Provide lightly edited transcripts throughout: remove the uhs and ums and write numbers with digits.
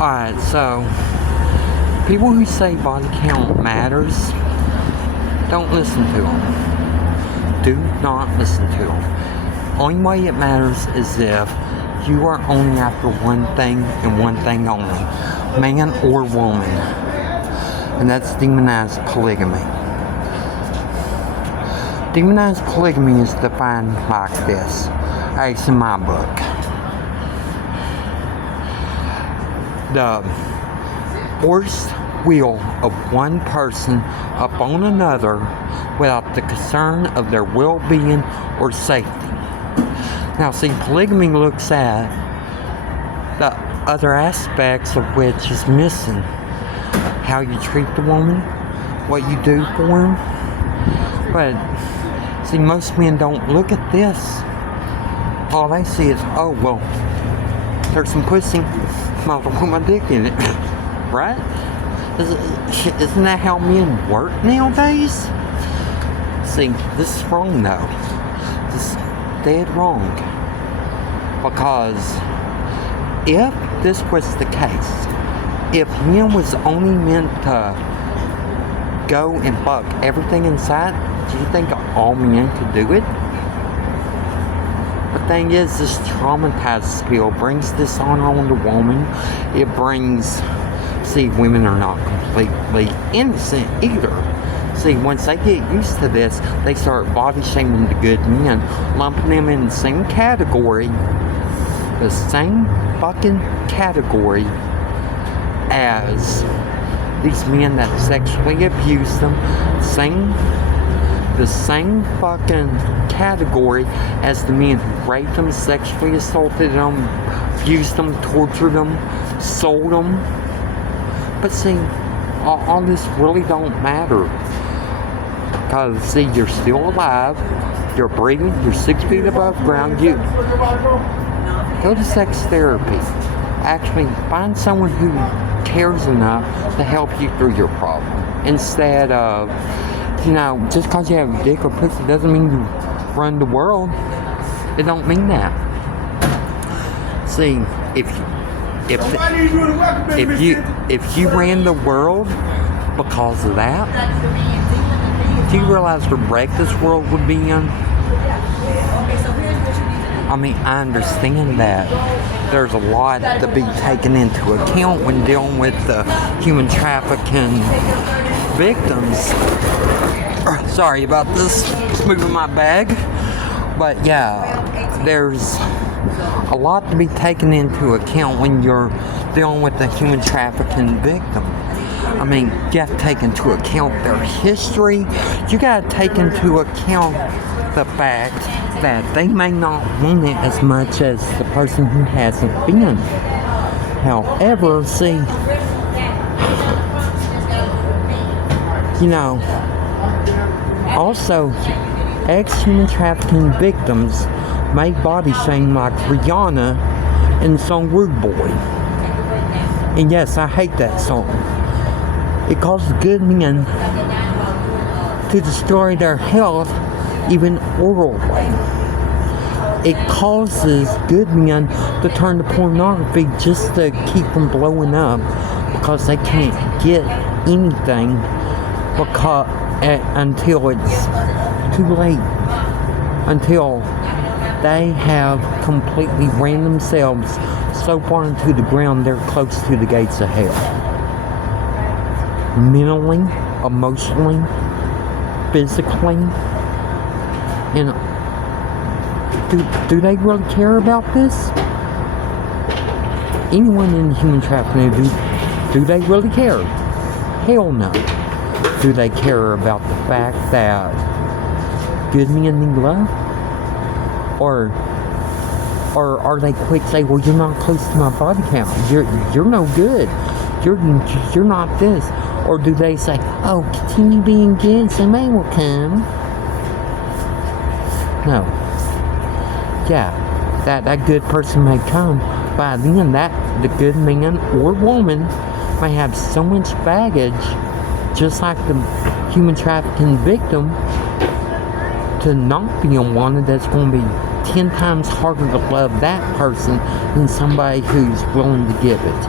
Alright, so people who say body count matters, don't listen to them. Do not listen to them. Only way it matters is if you are only after one thing and one thing only, man or woman, and that's demonized polygamy. Demonized polygamy is defined like this, at least in my book. The forced will of one person upon another without the concern of their well-being or safety. Now see, polygamy looks at the other aspects of which is missing. How you treat the woman, what you do for him. But see, most men don't look at this. All they see is, oh well, there's some pussy, might as well put my dick in it. Right? Isn't that how men work nowadays? See, this is wrong though. This is dead wrong. Because if this was the case, if men was only meant to go and fuck everything inside, do you think all men could do it? The thing is, this traumatized skill brings dishonor on the woman. It brings, see, women are not completely innocent either. See, once they get used to this, they start body shaming the good men, lumping them in the same category, the same fucking category as these men that sexually abuse them, the same fucking category as the men who raped them, sexually assaulted them, abused them, tortured them, sold them. But see, all this really don't matter. Because see, you're still alive, you're breathing, you're 6 feet above ground, you go to sex therapy. Actually, find someone who cares enough to help you through your problem. Instead of, just because you have a dick or pussy doesn't mean you run the world. It don't mean that. See, if you ran the world because of that, do you realize the wreck this world would be in? I mean, I understand that there's a lot to be taken into account when dealing with the human trafficking victims. Sorry about this, moving my bag. But yeah, there's a lot to be taken into account when you're dealing with the human trafficking victim. I mean, you have to take into account their history. You gotta take into account the fact that they may not want it as much as the person who hasn't been. However, see, also, ex-human trafficking victims may body shame like Rihanna in the song Rude Boy. And yes, I hate that song. It causes good men to destroy their health, even orally. It causes good men to turn to pornography just to keep from blowing up because they can't get anything until it's too late. Until they have completely ran themselves so far into the ground they're close to the gates of hell. Mentally, emotionally, physically. And do they really care about this? Anyone in human trafficking, do they really care? Hell no. Do they care about the fact that good men need love? Or are they quick to say, well, you're not close to my body count. You're no good. You're not this. Or do they say, oh, continue being good, somebody will come? No. Yeah, that good person may come. By then, the good man or woman may have so much baggage, just like the human trafficking victim, to not be unwanted, that's going to be 10 times harder to love that person than somebody who's willing to give it.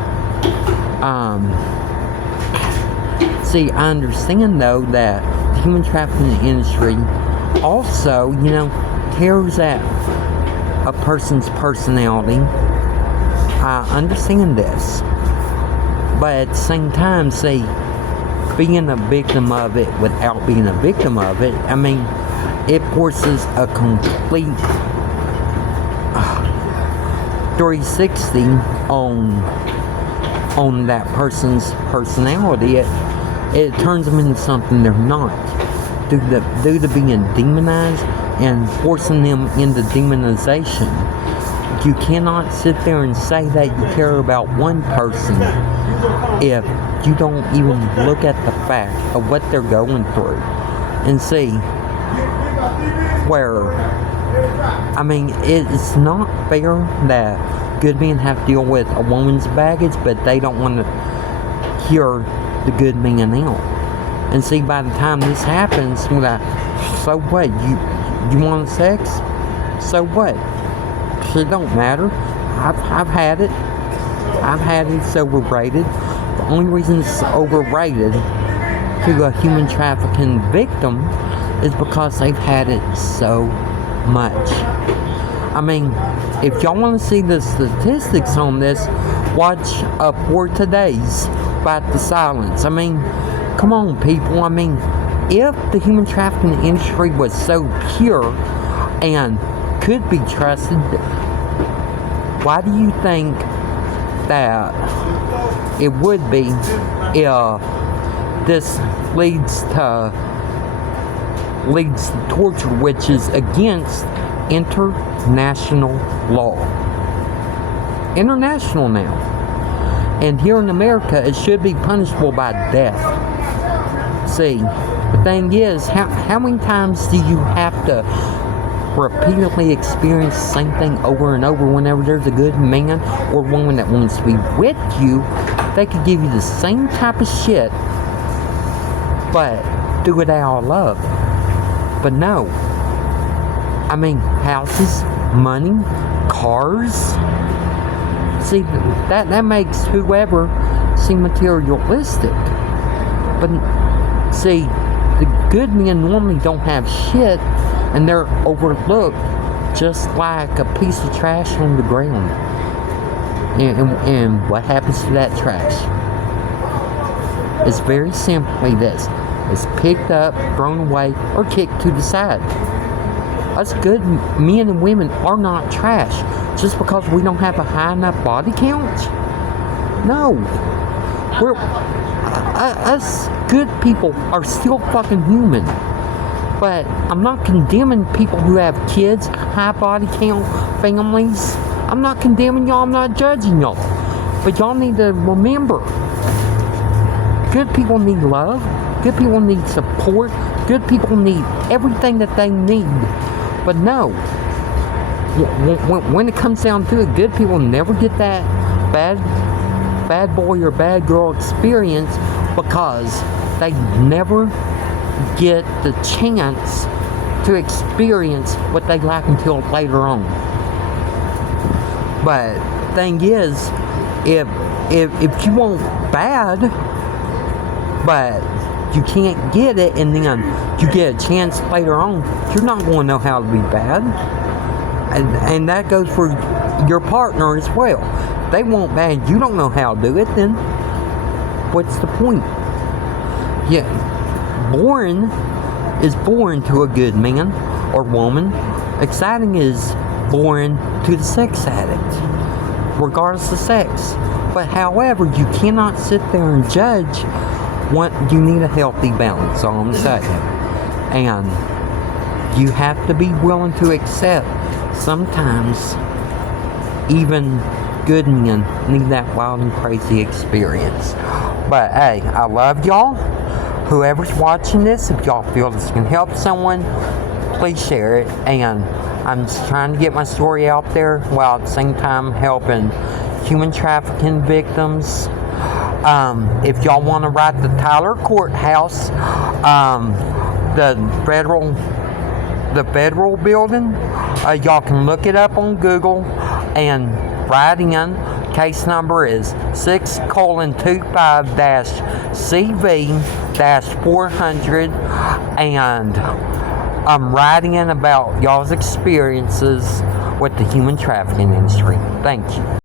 See, I understand though that the human trafficking industry also, tears at a person's personality. I understand this. But at the same time, see, being a victim of it without being a victim of it, it forces a complete 360 on that person's personality. It turns them into something they're not, due to being demonized and forcing them into demonization. You cannot sit there and say that you care about one person if you don't even look at the fact of what they're going through and see where, it's not fair that good men have to deal with a woman's baggage, but they don't want to hear the good man out. And see, by the time this happens, so what? You want sex? So what? It don't matter. I've had it. It's overrated. The only reason it's overrated to a human trafficking victim is because they've had it so much. If y'all want to see the statistics on this, watch For Today's Fight the Silence. Come on, people. If the human trafficking industry was so pure and could be trusted, why do you think that it would be if this leads to torture, which is against international law? International now. And here in America, it should be punishable by death. See, the thing is, how many times do you have to repeatedly experience the same thing over and over? Whenever there's a good man or woman that wants to be with you, they could give you the same type of shit, but do it out of love. But no. Houses, money, cars. See, that makes whoever seem materialistic. But see, the good men normally don't have shit, and they're overlooked just like a piece of trash on the ground. And what happens to that trash? It's very simply this. It's picked up, thrown away, or kicked to the side. Us good men and women are not trash just because we don't have a high enough body count. No. Us good people are still fucking human. But I'm not condemning people who have kids, high body count, families. I'm not condemning y'all, I'm not judging y'all. But y'all need to remember, good people need love, good people need support, good people need everything that they need. But no, when it comes down to it, good people never get that bad boy or bad girl experience because they never get the chance to experience what they like until later on. But thing is, if you want bad, but you can't get it, and then you get a chance later on, you're not going to know how to be bad. And that goes for your partner as well. If they want bad, you don't know how to do it, then what's the point? Yeah, boring is boring to a good man or woman. Exciting is boring to the sex addict, regardless of sex. But however, you cannot sit there and judge. You need a healthy balance, all I'm saying. And you have to be willing to accept sometimes even good men need that wild and crazy experience. But hey, I love y'all. Whoever's watching this, if y'all feel this can help someone, please share it. And I'm just trying to get my story out there while at the same time helping human trafficking victims. If y'all want to write the Tyler Courthouse, the federal building, y'all can look it up on Google and write in case number is 6:25-CV-400, and I'm writing about y'all's experiences with the human trafficking industry. Thank you.